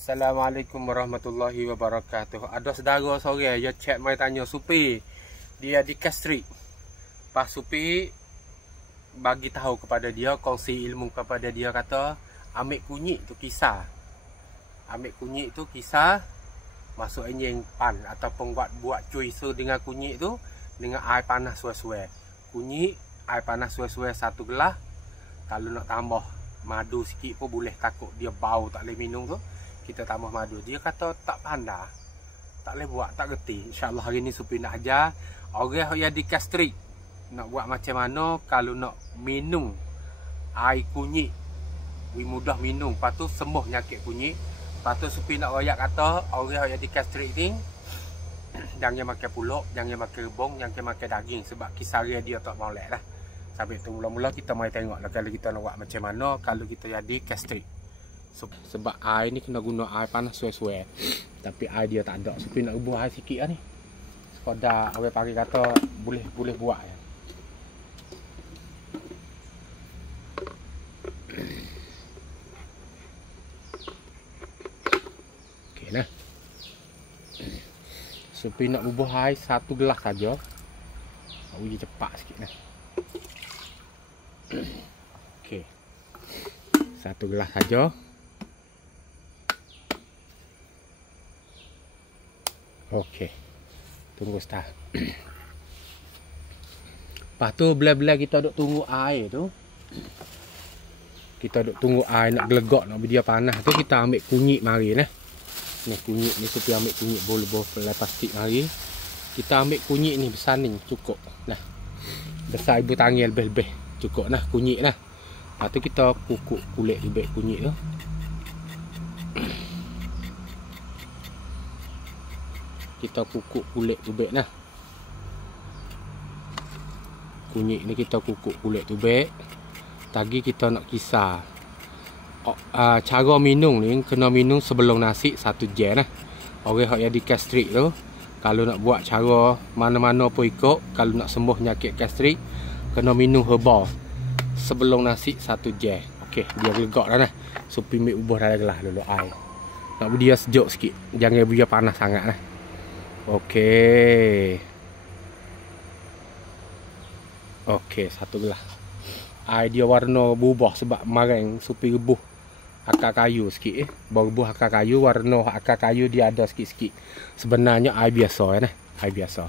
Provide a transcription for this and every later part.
Assalamualaikum warahmatullahi wabarakatuh. Ada saudara sore dia chat mai tanya Supi. Dia di Kastrik. Pas Supi bagi tahu kepada dia, kongsi ilmu kepada dia, kata ambil kunyit tu kisar. Ambil kunyit tu kisar, masuk enjing pan ataupun buat cuisu dengan kunyit tu dengan air panas suai-suai. Kunyit, air panas suai-suai 1 gelas. Kalau nak tambah madu sikit pun boleh, takut dia bau tak boleh minum tu, kita tambah madu. Dia kata tak pandai, tak boleh buat, tak gerti. InsyaAllah hari ni Supi nak ajar orang yang di Kastrik nak buat macam mana kalau nak minum air kunyit. Mudah minum, lepas tu sembuh nyakit kunyit. Lepas tu Supi nak royak kata orang yang di Kastrik ni jangan makan pulak, jangan makan rebung, jangan makan daging, sebab kisaria dia tak molek lah. Sampai tu mula-mula kita mari tengok lah kalau kita nak buat macam mana kalau kita jadi Kastrik. Sebab air ni kena guna air panas suai-suai. Tapi air dia tak ada. Supi nak rebus air sikit lah ni. Sekadar orang pagi kata boleh buat ya. Okey nah. Supi nak rebus air 1 gelas saja. Uji cepat sikit nah. Okey. 1 gelas saja. Okey. Tunggu start. Lepas tu bila-bila kita duk tunggu air tu, kita duk tunggu air nak gelegak, nak dia panas tu, kita ambil kunyit mari nah. Ni kunyit ni Supi ambil kunyit bol-bol plastik mari. Kita ambil kunyit ni besar ni cukup. Nah. Besar ibu tangan lebih-lebih. Cukup nah kunyit nah. Lepas tu kita kukuk kulit ubek kunyit tu. Kita kukuk kulit ubek nah. Kunyit ni kita kukuk kulit ubek. Tadi kita nak kisar. Cara minum ni kena minum sebelum nasi 1 jam nah. Orang yang di Kastrik tu kalau nak buat cara mana-mana pun ikut, kalau nak sembuh penyakit Kastrik kena minum herba sebelum nasi 1 jam. Okey, dia gelegak dah nah. Supi ambil ubah dalam gelas dulu air. Nak dia sejuk sikit, jangan dia panas sangat nah. Okey. Okey, 1 gelas. Air dia warna berubah sebab kemarin Supi rebuh akar kayu sikit baru rebuh akar kayu, warna akar kayu dia ada sikit-sikit. Sebenarnya air biasa nah, air biasa.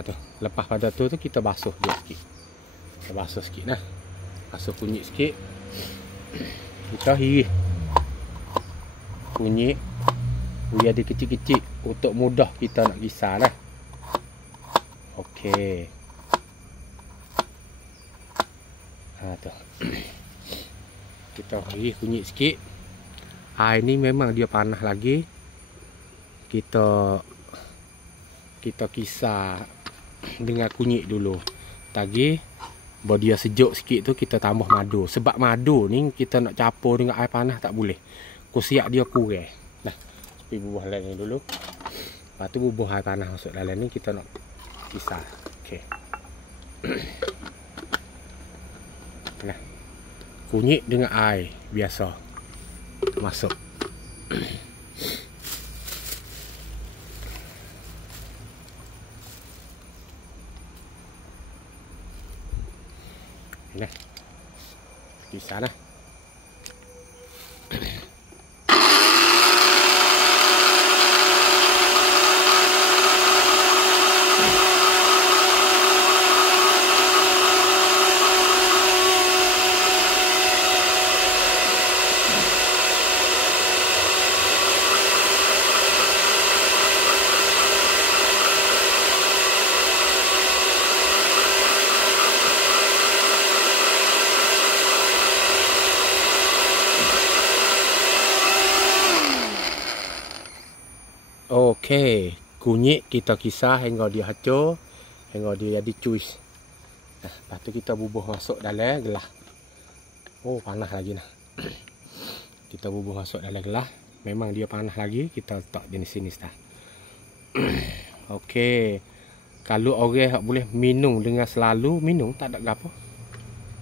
Tu, lepas pada tu kita basuh dia sikit. Kita basuh sikit nah. Basuh kunyit sikit. Kita hiris kunyit biar dia kecil-kecil untuk mudah kita nak kisar lah. Okey. Tu. Kita hiris kunyit sikit. Air ni memang dia panas lagi. Kita kisar dengan kunyit dulu. Tadi baru dia sejuk sikit tu kita tambah madu. Sebab madu ni kita nak campur dengan air panas tak boleh. Kusiak dia kurang. Nah, Supi bubuh dalam ni dulu. Lepas tu bubuh air panas masuk dalam ni, kita nak kisar. Okey. Nah. Kunyit dengan air biasa masuk. Nah. Kisar nah. Okey, kunyit kita kisar hingga dia hancur, hingga dia jadi cuis. Nah, lepas tu kita bubuh masuk dalam gelas. Oh, panas lagi nah. Kita bubuh masuk dalam gelas. Memang dia panas lagi, kita letak di sini dah. Okey. Kalau orang boleh minum dengan selalu minum tak ada gapo.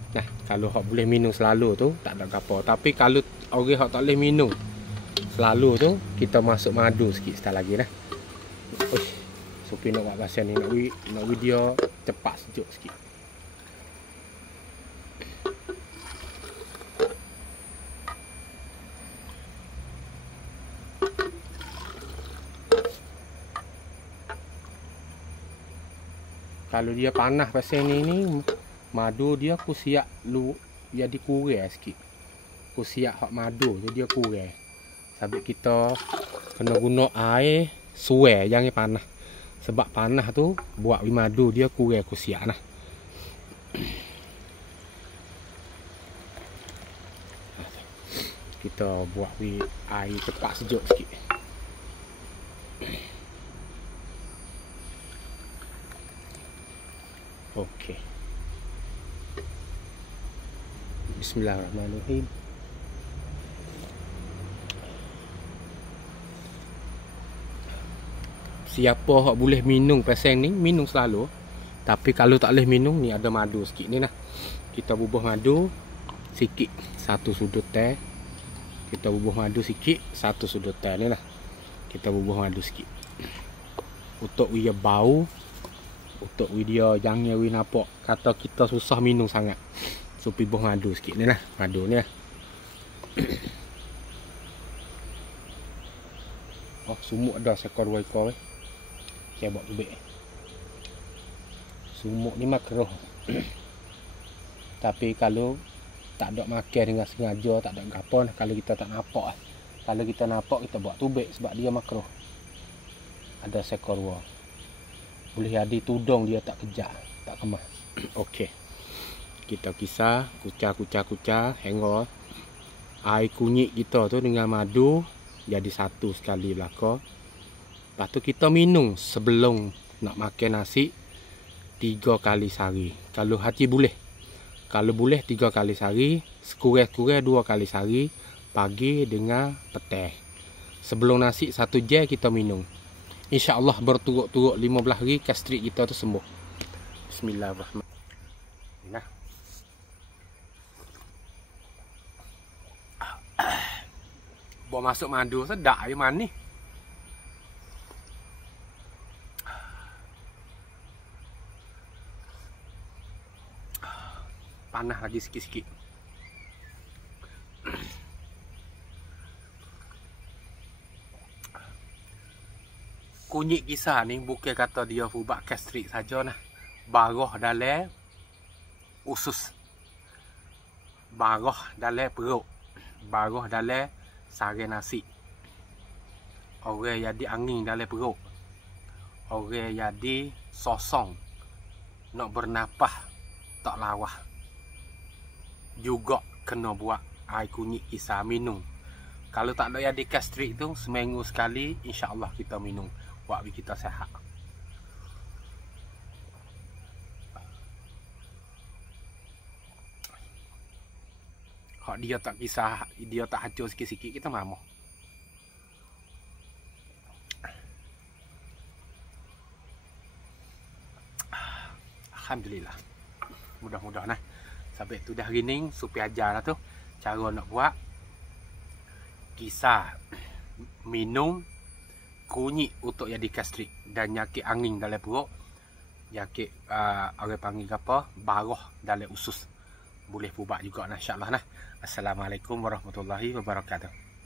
Nah, kalau hok boleh minum selalu tu tak ada apa. Tapi kalau orang hok tak boleh minum selalu tu, kita masuk madu sikit setelah lagi dah. Uish, Supi nak buat pasal ni nak video cepat sejuk sikit. Kalau dia panas pasal ni madu dia aku siap lu jadi kurang sikit. Aku siap hak madu tu dia kurang. Sebab kita kena guna air suai jangan panas. Sebab panas tu buat madu dia kurang aku siap nah. Kita buat air cepat sejuk sikit. Okey. Bismillahirrahmanirrahim. Siapa hak boleh minum pasal ni, minum selalu. Tapi kalau tak boleh minum ni ada madu sikit ni nah. Kita bubuh madu sikit, satu sudut teh. Kita bubuh madu sikit, satu sudut teh ni lah. Kita bubuh madu sikit. Untuk dia bau, untuk dia jangan nampak kata kita susah minum sangat. So bubuh madu sikit ni lah, madu ni lah. Oh, sumuk ada sekor 2 ekor Saya buat kubik. Sumuk ni makruh. Tapi kalau tak ada makan dengan sengaja, tak ada gapo, kalau kita tak nampak. Kalau kita nampak kita buat tubik sebab dia makruh. Ada sekor 2. Boleh jadi tudung dia tak kejak, tak kemah. Okey. Kita kisah kucah hingga air kunyit kita tu dengan madu jadi satu sekali belaka. Lepas tu kita minum sebelum nak makan nasi 3 kali sehari. Kalau hati boleh. Kalau boleh 3 kali sehari, sekurang-kurang 2 kali sehari, pagi dengan petang. Sebelum nasi 1 jam kita minum. InsyaAllah berturut-turut 15 hari gastrik kita tu sembuh. Bismillahirrahmanirrahim. Nah. Bawa masuk madu sedap air manis. Panas lagi sikit-sikit. Kunyit kisah ni bukan kata dia ubat gastrik saja nah. Barah dalam usus. Barah dalam perut. Barah dalam sarang nasi. Orang jadi angin dalam perut. Orang jadi sosong. Nak bernafas tak lawah. Juga kena buat air kunyit kisah minum. Kalau tak ada jadi gastrik tu seminggu sekali insya-Allah kita minum buat kita sihat. Hak dia tak kisah, dia tak hancur sikit-sikit kita mamah. Alhamdulillah. Mudah-mudahan nah. Sampai tu dah rining, Supi ajar lah tu cara nak buat kisah minum kunyit untuk jadi gastrik dan nyakit angin dalam perut, nyakit orang panggil apa, barah dalam usus. Boleh buat juga nah insya-Allah nah. Assalamualaikum warahmatullahi wabarakatuh.